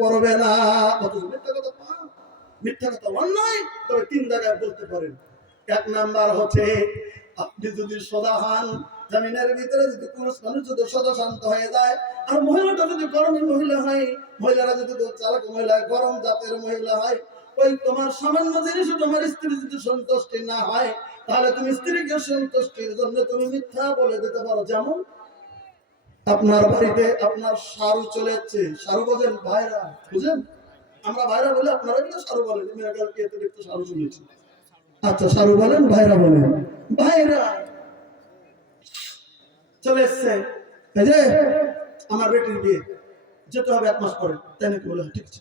পড়বে না। মিথ্যা কথা তবে তিন জায়গায় বলতে পারেন। এক নাম্বার হচ্ছে, আপনি যদি সদা হন, জামিনের ভিতরে যদি মানুষ যদি সদা শান্ত হয়ে যায়, আর মহিলাটা যদি গরমের মহিলা হয়, মহিলারা যদি চালক মহিলা, গরম জাতের মহিলা হয়, ওই তোমার সামান্য জিনিস তোমার স্ত্রী যদি সন্তুষ্টি না হয়, তাহলে তুমি স্ত্রীকে সন্তুষ্টির জন্য তুমি মিথ্যা বলে দিতে পারো। যেমন আপনার বাড়িতে আপনার সারু চলে যাচ্ছে। সারু বলেন, ভাইরা, বুঝেন? আমরা ভাইরা বলে, আপনারা কিন্তু সারু বলেন। এত দেখতে সারু শুনেছি। আচ্ছা সারু বলেন, ভাইরা বলেন। ভাইরা চলে এসছে। এই যে আমার বেটির বিয়ে, যেতে হবে এক মাস পরে। তাই নাকি বলে? ঠিক আছে।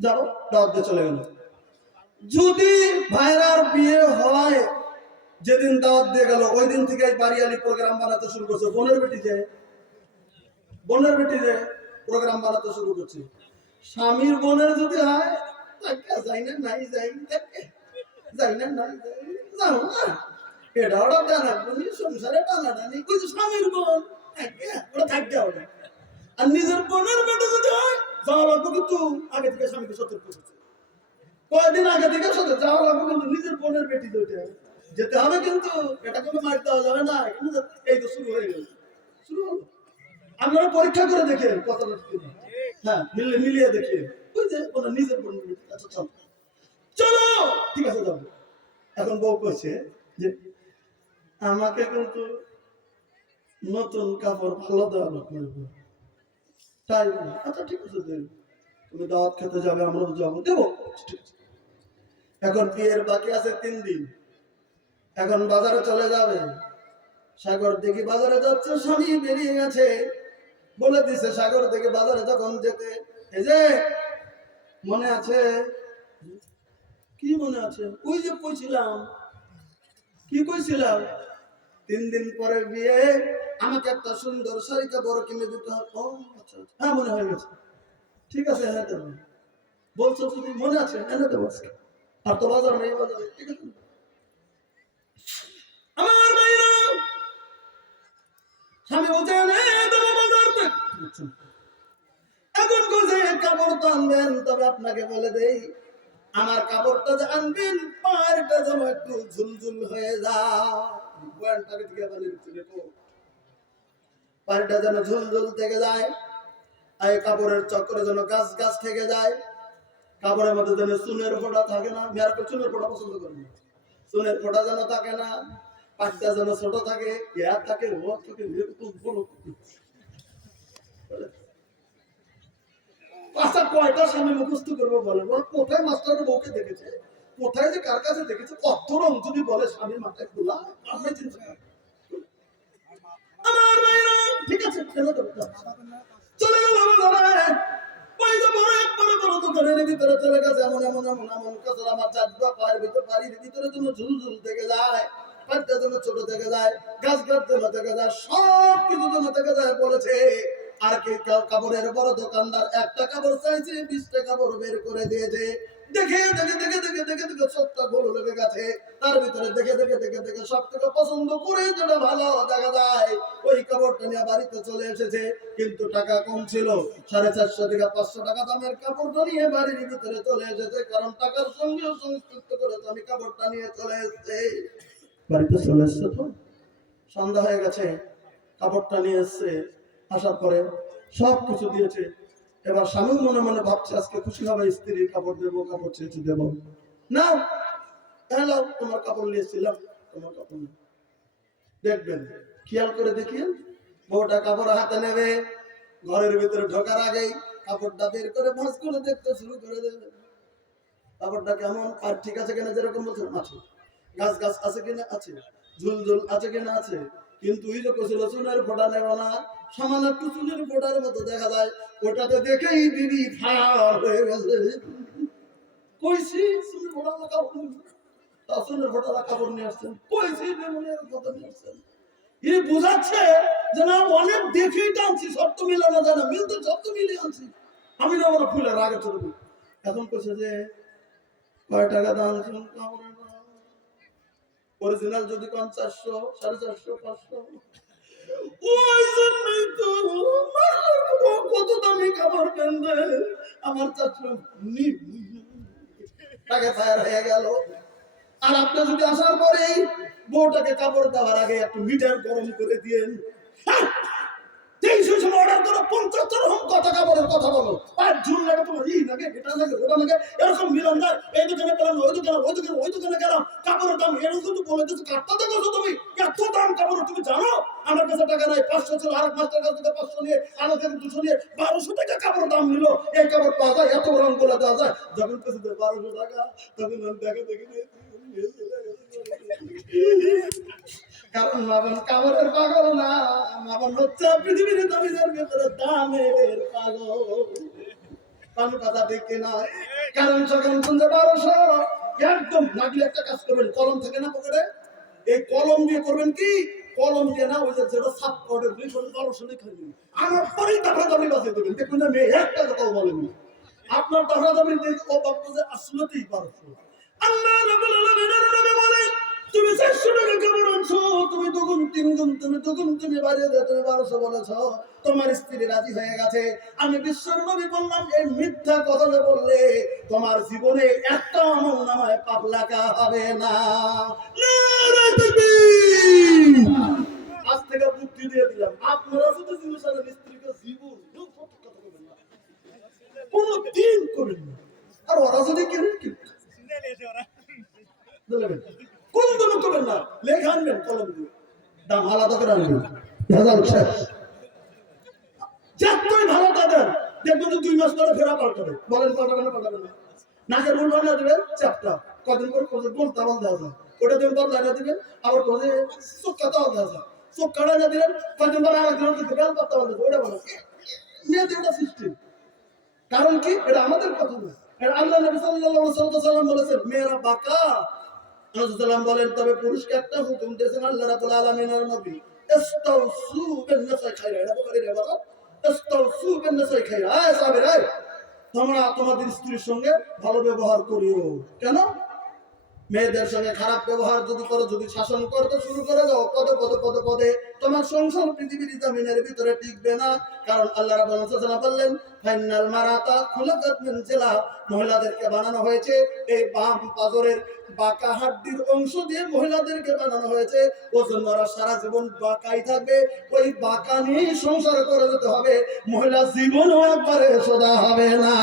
যাব দাওয়াত দিয়ে চলে গেল। যদি ভাইরার বিয়ে হয়, যেদিন দাওয়াত দিয়ে গেল, ওই দিন থেকে বাড়িয়ালি প্রোগ্রাম বানাতে শুরু করছে। বোনের বেটি যে বোনের বেটি যে প্রোগ্রাম বানাতে শুরু করছে। স্বামীর বোনের যদি হয় যাই না নাই, যাই যাই না নাই যাও না। এটা ওটা টানা তুমি সংসারে টানা টানি কিন্তু স্বামীর বোন ওটা থাকতে হবে আর নিজের বোনের বেটা যদি হয়, যাওয়া লাগবে কিন্তু আগে থেকে স্বামীকে সতর্ক করছে কয়েকদিন আগে থেকে সতর্ক, যাওয়া লাগবে কিন্তু নিজের বোনের বেটি হবে যেতে হবে কিন্তু, এটা কোনো মারতে যাবে না, এই তো শুরু হয়ে গেল। শুরু হলো। আপনারা পরীক্ষা করে দেখেন কতটা কি না। হ্যাঁ মিলিয়ে মিলিয়ে দেখে ওই যে ওনার নিজের আচ্ছা চলো। চলো! ঠিক আছে যাব এখন বউ কইছে যে, আমাকে কিন্তু নতুন কাপড় ভালো দেওয়া তাই আচ্ছা ঠিক আছে দেব তুমি দাওয়াত খেতে যাবে আমরাও যাব। দেবো। আছে। এখন বিয়ের বাকি আছে তিন দিন। এখন বাজারে চলে যাবে। সাগর দেখি বাজারে যাচ্ছে, স্বামী বেরিয়ে গেছে। বলে দিছে সাগর থেকে বাজারে যখন যেতে। এই যে মনে আছে? কি মনে আছে? ওই যে কইছিলাম। কি কইছিলাম? তিন দিন পরে বিয়ে, আমাকে একটা সুন্দর শাড়ি কাপড় কিনে দিতে হবে। আচ্ছা আচ্ছা। হ্যাঁ মনে হয়ে গেছে। ঠিক আছে এনে দেবো। বলছো তুমি, মনে আছে? এনে দেবো আজকে। আর তো বাজার নেই, বাজারে ঠিক আছে। আমার ভাইরা স্বামী বলছে এখন কাপড় তো আনবেন, তবে আপনাকে বলে দেই, আমার কাপড়টা যে আনবেন, পায়েরটা যেন একটু ঝুলঝুল হয়ে যায়। দিকে পায়েরটা যেন ঝুলঝুল থেকে যায় কাপড়ের চক্করে যেন গাছ গাছ থেকে যায়। কাপড়ের মধ্যে যেন চুনের ফোঁটা থাকে না কেউ চুনের ফোঁটা পছন্দ করি না। চুনের ফোঁটা যেন থাকে না পাটটা যেন ছোট থাকে ইয়ার থাকে ওর থাকে আচ্ছা কয়টা স্বামী মুখস্থ করব ওরা কোথায় মাস্টারের বউকে দেখেছে? কোথায় যে কার কাছে দেখেছে? কত রং যদি বলে স্বামীর মাথায় খোলা আপনি চিন্তা। আমার ছোট থেকে যায় গাছ গাছ যেন থেকে যায় সব কিছু থেকে যায়, বলেছে আর কি কাপড়ের বড় দোকানদার একটা কাপড় চাইছে বিশটা কাপড় বের করে দিয়েছে। দেখে দেখে দেখে দেখে দেখে দেখে সবটা গোল লেগে গেছে। তার ভিতরে দেখে দেখে দেখে দেখে সব থেকে পছন্দ করে যেটা ভালো দেখা যায়। ওই কাপড়টা নিয়ে বাড়িতে চলে এসেছে, কিন্তু টাকা কম ছিল। সাড়ে চারশো থেকে পাঁচশো টাকা দামের কাপড়টা নিয়ে বাড়ির ভিতরে চলে এসেছে, কারণ টাকার সঙ্গে সংযুক্ত করে তো আমি কাপড়টা নিয়ে চলে এসেছে। বাড়িতে চলে এসছে তো? সন্ধ্যা হয়ে গেছে, কাপড়টা নিয়ে এসছে। আসার পরে সব কিছু দিয়েছে। এবার স্বামী মনে মনে ভাবছে, আজকে খুশি হবে, স্ত্রীর কাপড় দেবো, কাপড় চেয়েছি, দেবো। না হ্যালো তোমার কাপড় নিয়েছিলাম তোমার কাপড়। দেখবেন, খেয়াল করে দেখিয়ে, বউটা কাপড় হাতে নেবে, ঘরের ভিতরে ঢোকার আগেই কাপড়টা বের করে ভাঁজ করে দেখতে শুরু করে দেবে। কাপড়টা কেমন আর ঠিক আছে কিনা যেরকম বলছেন আছে। গাছ গাছ আছে কিনা, আছে। ঝুল ঝুল আছে কিনা, আছে। কিন্তু ওই যে কছিল চুলের ফোটা নেব না সামান্য একটু চুলের ফোটার মতো দেখা যায়। ওটাতে দেখেই বিবি ফায়ার হয়ে গেছে। কইছি, চুলের ফোটা কাপড় চুলের ফোটা কাপড় নিয়ে আসছেন। কইছি, বেমনের কথা নিয়ে আসছেন। ইনি বোঝাচ্ছে যে না অনেক দেখেই টানছি মিলানো যায় না মিলতে সব তো মিলিয়ে আনছি। আমি না আমার ফুলের আগে চলবো। এখন কইছে যে, কয় টাকা দাম অরিজিনাল যদি চারশো সাড়ে চারশো, পাঁচশো। কত দামি খাবার কেন্দ্রে আমার চাচু তাকে ফায়ার হয়ে গেল। আর আপনি যদি আসার পরেই বউটাকে কাপড় দেওয়ার আগে একটু মিটার গরম করে দিয়েন। হ্যাঁ, অর্ডার করো পঞ্চাত্তর হোম কথা কাপড়ের কথা বলো আর ঝুল লাগে তোমার ই লাগে এটা লাগে ওটা লাগে এরকম মিলন যায় এই দোকানে গেলাম ওই দোকানে ওই দোকানে ওই দোকানে গেলাম কাপড়ের দাম এরকম কিন্তু বলে দিচ্ছ কাটতে দেখো তুমি এত দাম কাপড় তুমি জানো আমার কাছে টাকা নাই পাঁচশো ছিল আরেক মাস্টার কাছ থেকে পাঁচশো নিয়ে আমার কাছে দুশো নিয়ে বারোশো টাকা কাপড় দাম নিল এই কাপড় পাওয়া যায় এত রংগুলো দেওয়া যায় যখন কাছে বারোশো টাকা তখন আমি দেখা দেখি কারণ কামড়ের পাগল না হচ্ছে পৃথিবীর দামের পাগল। কোন কথা ঠিক কিনা? কারণ বারোশো, একদম একটা কাজ করবেন, কলম না পকেটে? এই কলম দিয়ে করবেন কি? কলম দিয়ে না, ওই যে বারোশো লিখে আমার পরেই বাজিয়ে দেবেন না, মেয়ে, একটা কথাও বলেননি আপনার দিয়ে ও আসলেতেই বারোশো। আল্লাহ রাব্বুল আলামিনের তুমি চারশো কেমন আনছো? তুমি দুগুণ তিন গুণ তুমি দুগুণ, তুমি বাড়িয়ে দিয়ে তুমি বারোশো বলেছ। তোমার স্ত্রী রাজি হয়ে গেছে। আমি বিশ্বর নবী বললাম, এই মিথ্যা কথা বললে তোমার জীবনে একটা আমল নামায় পাপ লেখা হবে না। আজ থেকে বুদ্ধি দিয়ে দিলাম। আপনারা যদি জিনিস স্ত্রীকে জীবন কোনো দিন করবেন না। আর ওরা যদি কেনেন কি? বুঝলেন? কোন করবেন না। লেখা আনবেন, কলম দিয়ে। দাম আলাদা করে আনবেন। ভেজাল শেষ। যতই ভালো তাদের। দেখবেন যে দুই মাস পরে ফেরা পাল্টাবে। বলেন পাল্টাবে না পাল্টাবে না। নাকের ভুল বানিয়ে দেবেন চাপটা কদিন করে কোথাও গোল তাবল দেওয়া যায়। ওটা দিন বদলাই না দিবেন, আবার কোথায় চোখটা তাও দেওয়া যায়। চোখ কাটা দিলেন কদিন পরে আরেক দিন দিতে বেল পাত্তা বলতে ওটা বলো মেয়েদের ওটা সিস্টেম কারণ কি? এটা আমাদের কথা না এটা আল্লাহ নবী সাল্লাল্লাহু আলাইহি সাল্লাম বলেছেন, মেয়েরা বাঁকা রাসূলুল্লাহ বলেন, তবে পুরুষকে একটা হুকুম দিয়েছেন আল্লাহ আলামিনের নবী। আয়। তোমরা তোমাদের স্ত্রীর সঙ্গে ভালো ব্যবহার করিও। কেন? মেয়েদের সঙ্গে খারাপ ব্যবহার যদি করো, যদি শাসন করতে শুরু করে দাও। পদে পদে পদে পদে তোমার সংসার পৃথিবীর জামিনের ভিতরে টিকবে না। কারণ আল্লাহ আলামিন বললেন ফাইনাল মারাতা খুলাকাত মিন জিলা। মহিলাদেরকে বানানো হয়েছে, এই বাম পাজরের বাঁকা হাড্ডির অংশ দিয়ে মহিলাদেরকে বানানো হয়েছে। ও জন্য ওরা সারা জীবন বাঁকাই থাকবে। ওই বাঁকা নিয়েই সংসার করে যেতে হবে। মহিলা জীবনও একবারে সোজা হবে না।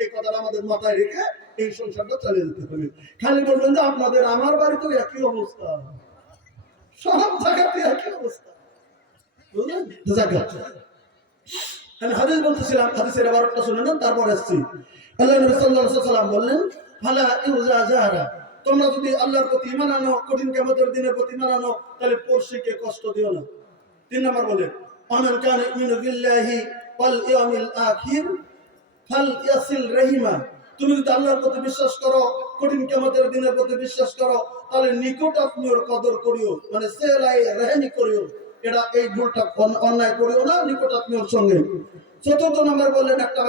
এই কথাটা আমাদের মাথায় রেখে এই সংসারটা চালিয়ে যেতে হবে। খালি বলবেন যে আপনাদের আমার বাড়িতেও একই অবস্থা। সব জায়গাতে একই অবস্থা। তারপর আসছি। বললেন তোমরা যদি আল্লাহর প্রতি আনো, কঠিন কিয়ামতের দিনের প্রতি ঈমান আনো, তাহলে পড়শিকে কষ্ট দিও না। তিন নম্বর বলে আখির। তুমি যদি আল্লাহর প্রতি বিশ্বাস করো, কঠিন কিয়ামতের দিনের প্রতি বিশ্বাস করো, তাহলে নিকট আত্মীয়র কদর করিও মানে করিও। এটা এই ভুলটা অন্যায় করিও না, নিকট আত্মীয়র সঙ্গে। চতুর্থ নম্বর বললেন একটা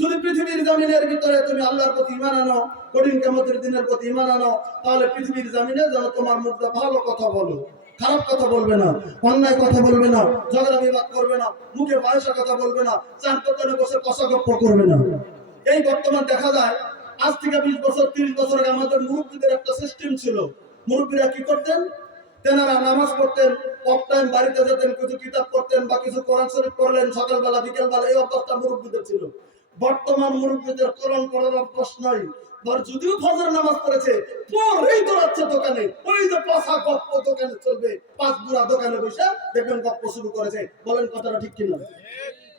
যদি পৃথিবীর জামিনের ভিতরে তুমি আল্লাহর প্রতি ইমান আনো, কঠিন কিয়ামতের দিনের প্রতি ইমান আনো, তাহলে পৃথিবীর জামিনে যেন তোমার মুখটা ভালো কথা বলো। খারাপ কথা বলবে না, অন্যায় কথা বলবে না, ঝগড়া বিবাদ করবে না, মুখে পয়সা কথা বলবে না চার দোকানে বসে কষাগপ্প করবে না। এই বর্তমান দেখা যায়, আজ থেকে বিশ বছর, তিরিশ বছর আগে আমাদের মুরব্বীদের একটা সিস্টেম ছিল। মুরব্বীরা কি করতেন? তেনারা নামাজ পড়তেন অফ টাইম বাড়িতে যেতেন, কিছু কিতাব পড়তেন বা কিছু কোরআন শরীফ পড়লেন, সকালবেলা, বিকেলবেলা এই অভ্যাসটা মুরব্বীদের ছিল। বর্তমান মুরব্বীদের কোরআন পড়ার অভ্যাস নাই। ধর যদিও ফজর নামাজ পড়েছে, পরেই দৌড়াচ্ছে দোকানে, ওই যে পাশা গপ্প দোকানে চলবে, পাঁচ বুড়া দোকানে বসে দেখবেন গপ্প শুরু করেছে। বলেন কথাটা ঠিক কিনা?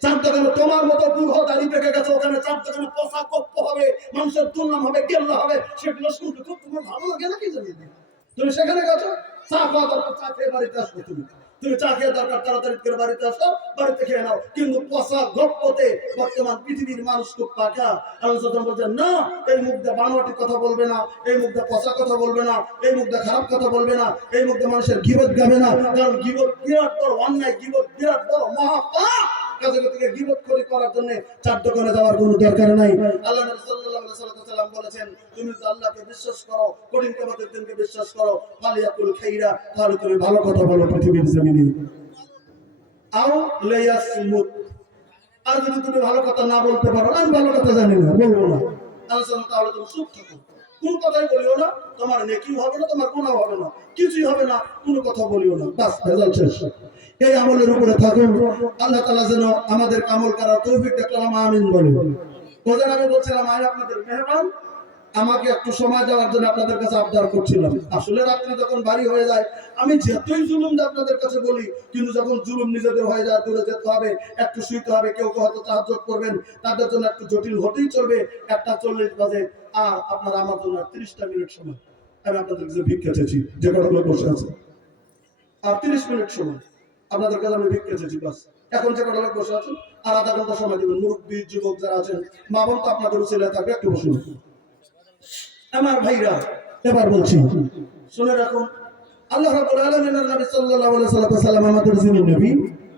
চার দোকানে তোমার মতো বুড়ো পেকে গেছে, ওখানে চার দোকানে পচা গপ্প হবে, মানুষের দুর্নাম হবে, গেল্লা হবে, সেগুলো শুনতে তোমার ভালো লাগে নাকি জানি তুমি সেখানে গেছো? চা খাওয়া দরকার চা খেয়ে বাড়িতে আসবে তুমি। তুমি চা খেয়ে দরকার, তাড়াতাড়ি করে বাড়িতে আসো, বাড়িতে খেয়ে নাও। কিন্তু পচা গপ্পতে বর্তমান পৃথিবীর মানুষ খুব পাকা। যখন বলছেন, না, এই মুখ দিয়ে বানোয়াটি কথা বলবে না, এই মুখটা পচা কথা বলবে না, এই মুখটা খারাপ কথা বলবে না, এই মুখ মানুষের গিবত গাবে না। কারণ গিবত বিরাট বড় অন্যায়, গিবত বিরাট বড় মহাপাপ। গিবত করি করার জন্য চার দোকানে যাওয়ার কোনো দরকার নাই। আল্লাহ নবী সাল্লাল্লাহু আলাইহি বলেছেন, তুমি যদি আল্লাহকে বিশ্বাস করো দিনকে বিশ্বাস করো ফালিয়াকুল খাইরা, তাহলে তুমি ভালো কথা বলো পৃথিবীর জমিনে। আও আর যদি তুমি ভালো কথা না বলতে পারো, আমি ভালো কথা জানি না, বলব না। আলোচনা তাহলে তুমি চুপ থাকো কোন কথাই বলিও না। তোমার নেকিও হবে না, তোমার গুণাও হবে না। কিছুই হবে না, কোনো কথা বলিও না। বাস ভেজাল শেষ এই আমলের উপরে থাকুন। আল্লাহ তালা যেন আমাদের আমল করার তৌফিক দেখলাম, আমিন বলে ওদের আমি বলছিলাম আমি আপনাদের মেহমান। আমাকে একটু সময় দেওয়ার জন্য আপনাদের কাছে আবদার করছিলাম। আসলে রাত্রি যখন বাড়ি হয়ে যায়, আমি যতই জুলুম আপনাদের কাছে বলি, কিন্তু যখন জুলুম নিজেদের হয়ে যায়, দূরে যেতে হবে, একটু শুইতে হবে, কেউ কেউ হয়তো সাহায্য করবেন, তাদের জন্য একটু জটিল হতেই চলবে। একটা চল্লিশ বাজে, আর আপনারা আমার জন্য তিরিশটা মিনিট সময়। আমি আপনাদের কাছে ভিক্ষা চেয়েছি, যে কটা বসে আছে। আর তিরিশ মিনিট সময়। আপনাদের কাছে আমি ভিক্ষা চেয়েছি, বাস। এখন যে কটা বসে আছেন আর আধা ঘণ্টা সময় দেবেন। মুরব্বী, যুবক যারা আছেন মা বোন তো আপনাদের ছেলে থাকবে, একটু বসুন। আমার ভাইরা, এবার বলছি, শুনে রাখুন আল্লাহ রাব্বুল আলামিনের নবী সাল্লাল্লাহু আলাইহি সাল্লাম আমাদের যিনি নবী,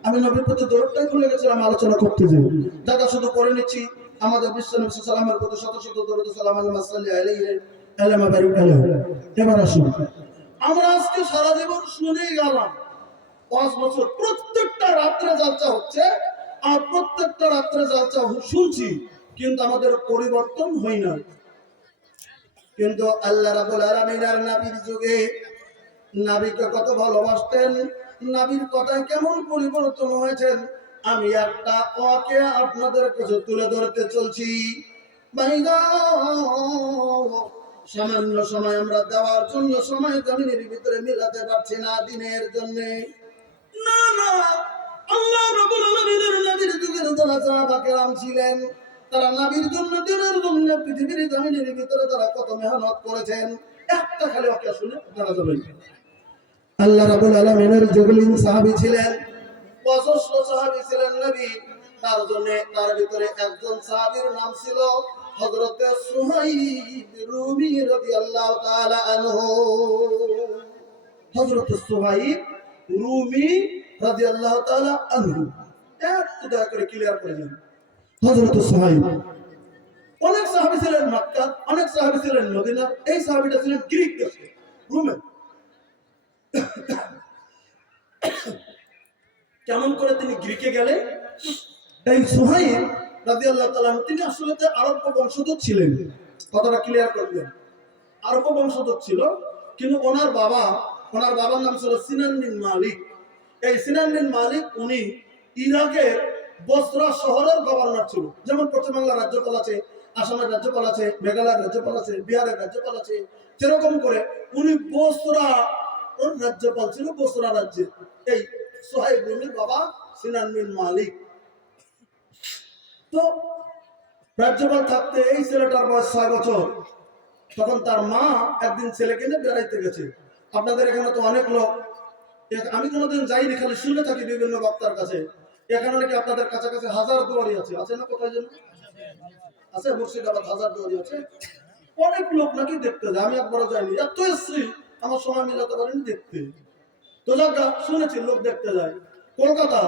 আমি নবীর প্রতি দৌড়টাই খুলে গেছিলাম, আলোচনা করতে যে, দাদা শুধু করে নিচ্ছি, আমাদের বিশ্ব নবী সাল্লামের প্রতি শত শত দরুদ, সালাম আলাইহি সাল্লি আলাইহি, আলামা বারিক আলাইহি। এবার আসুন, আমরা আজকে সারা জীবন শুনেই গেলাম, পাঁচ বছর, প্রত্যেকটা রাত্রে যাত্রা হচ্ছে, আর প্রত্যেকটা রাত্রে যাত্রা শুনছি, কিন্তু আমাদের পরিবর্তন হয় না কিন্তু আল্লাহ রাবুল আলমিনার নাবির যুগে নাবিকে কত ভালোবাসতেন, নাবির কথায় কেমন পরিবর্তন হয়েছেন, আমি একটা ওকে আপনাদের কাছে তুলে ধরতে চলছি। সামান্য সময় আমরা দেওয়ার জন্য সময় জমিনের ভিতরে মিলাতে পারছি না দিনের জন্য। না না, আল্লাহ রাব্বুল আলামিনের নবীর যুগের যারা সাহাবা কেরাম ছিলেন। তারা নবীর জন্য দিনের জন্য, পৃথিবীর জমিনের ভিতরে তারা কত মেহনত করেছেন? একটা খালি শুনে আল্লাহ রাব্বুল আলামিনের যুগলিন সাহাবী ছিলেন সাহাবী ছিলেন নবী। তার জন্য তার ভিতরে একজন সাহাবীর নাম ছিল হযরত সুহাইব রুমি রাদিয়াল্লাহু তাআলা আনহু। হযরত সুহাইব রুমি তাআলা আনহু। করে ক্লিয়ার করে দিন। হযরত সুহাইব অনেক সাহাবী ছিলেন মক্কা, অনেক সাহাবী ছিলেন মদিনা, এই সাহাবীটা ছিলেন গ্রিক দেশে, রোমে। কেমন করে তিনি গ্রিকে গেলেন? এই সুহাইব রাদিয়াল্লাহু তাআলা তিনি আসলে তো আরব বংশধর ছিলেন। কথাটা ক্লিয়ার করলেন। আরব বংশধর ছিল, কিন্তু ওনার বাবা, ওনার বাবার নাম ছিল সিনান বিন মালিক। এই সিনান বিন মালিক উনি ইরাকের বসরা শহরের গভর্নর ছিল। যেমন পশ্চিমবাংলার রাজ্যপাল আছে, আসামের রাজ্যপাল আছে, মেঘালয়ের রাজ্যপাল আছে, বিহারের রাজ্যপাল আছে সেরকম করে উনি বসরা রাজ্যপাল ছিল, বসরা রাজ্যে। এই সোহাইব রুমির বাবা সিনানবিন মালিক। তো রাজ্যপাল থাকতে এই ছেলেটার বয়স ছয় বছর। তখন তার মা একদিন ছেলেকে নিয়ে বেড়াইতে গেছে। আপনাদের এখানে তো অনেক লোক। আমি কোনোদিন যাইনি, খালি শুনে থাকি বিভিন্ন বক্তার কাছে। এখানে নাকি আপনাদের কাছাকাছি হাজার দুয়ারি আছে? আছে না কোথায় আছে মুর্শিদাবাদ, হাজার দুয়ারি আছে। অনেক লোক নাকি দেখতে যায়, আমি একবারও যাইনি। এত আমার সময় মিলাতে পারিনি দেখতে। তো যাক শুনেছি লোক দেখতে যায়। কলকাতা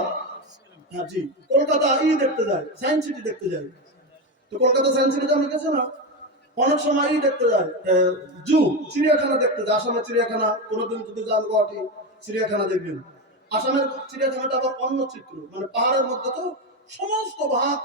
হ্যাঁ জি, কলকাতা ই দেখতে যায়, সায়েন্স সিটি দেখতে যায়। তো কলকাতা সায়েন্স সিটিতে আমি গেছি না? অনেক সময় দেখতে যায়। জু, চিড়িয়াখানা দেখতে যায়। আসামের চিড়িয়াখানা, কোনোদিন যদি যান গুয়াহাটি, চিড়িয়াখানা দেখবেন। আসামের চিড়িয়াখানাটা আবার অন্য চিত্র। মানে পাহাড়ের মধ্যে তো সমস্ত ভাগ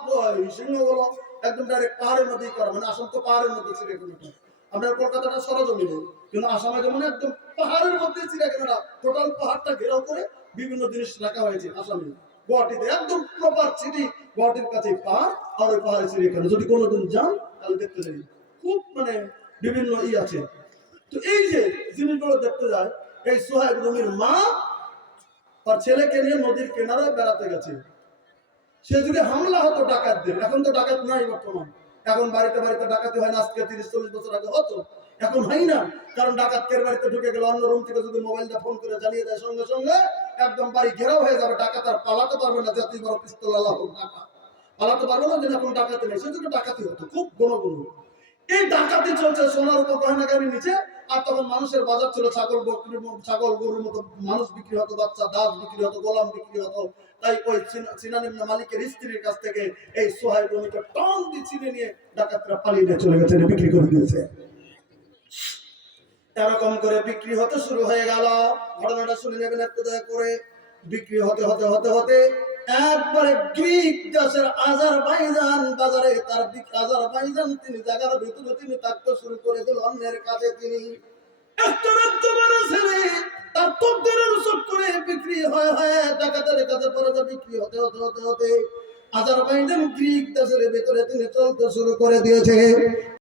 সিংহগুলো একদম ডাইরেক্ট পাহাড়ের মধ্যেই করা। মানে আসাম তো পাহাড়ের মধ্যে চিড়িয়াখানাটা। আপনার কলকাতাটা সরজমিনে, কিন্তু আসামে যেমন একদম পাহাড়ের মধ্যে চিড়িয়াখানাটা টোটাল পাহাড়টা ঘেরাও করে বিভিন্ন জিনিস রাখা হয়েছে আসামে। গুয়াহাটিতে একদম প্রপার সিটি গুয়াহাটির কাছে পাহাড় আর ওই পাহাড়ের চিড়িয়াখানা। যদি কোনোদিন যান, তাহলে দেখতে যাই খুব মানে বিভিন্ন ই আছে। তো এই যে জিনিসগুলো দেখতে যায়, এই সোহাইব রুমির মা তার ছেলেকে নিয়ে নদীর কিনারায় বেড়াতে গেছে। সে যুগে হামলা হতো ডাকাতদের এখন তো ডাকাত নাই বর্তমান। এখন বাড়িতে বাড়িতে ডাকাতি হয় না, আজকে তিরিশ, চল্লিশ বছর আগে হতো। এখন হয় না, কারণ ডাকাতদের বাড়িতে ঢুকে গেলে অন্য রুম থেকে যদি মোবাইলটা ফোন করে জানিয়ে দেয় সঙ্গে সঙ্গে, একদম বাড়ি ঘেরাও হয়ে যাবে। ডাকাত আর পালাতে পারবে না যতই বড় পিস্তল আল্লাহ টাকা পালাতে পারবে না যে এখন ডাকাতি নেই। সেজন্য ডাকাতি হতো, খুব গণ এই ডাকাতি চলছে সোনার উপর গহনা গাড়ি নিচে। আর তখন মানুষের বাজার ছিল ছাগল বকরির মতো, ছাগল গরুর মতো, মানুষ বিক্রি হতো, বাচ্চা, দাস বিক্রি হতো, গোলাম বিক্রি হতো। তাই ওই সিনা- সিনান ইবনে মালিকের স্ত্রীর কাছ থেকে এই সোহাইব রুমিকে টন দিয়ে ছিনে নিয়ে ডাকাতরা পালিয়ে নিয়ে চলে গেছে, বিক্রি করে দিয়েছে। এরকম করে বিক্রি হতে শুরু হয়ে গেল। ঘটনাটা শুনে নেবেন একটু করে। বিক্রি হতে হতে হতে হতে একবারে গ্রিক দেশের আজারবাইজান বাজারে তার বিক- আজারবাইজান তিনি জায়গার ভিতরে তিনি থাকতে শুরু করে দিল অন্যের কাছে তিনি ভিতরে তিনি চলতে শুরু করে দিয়েছে।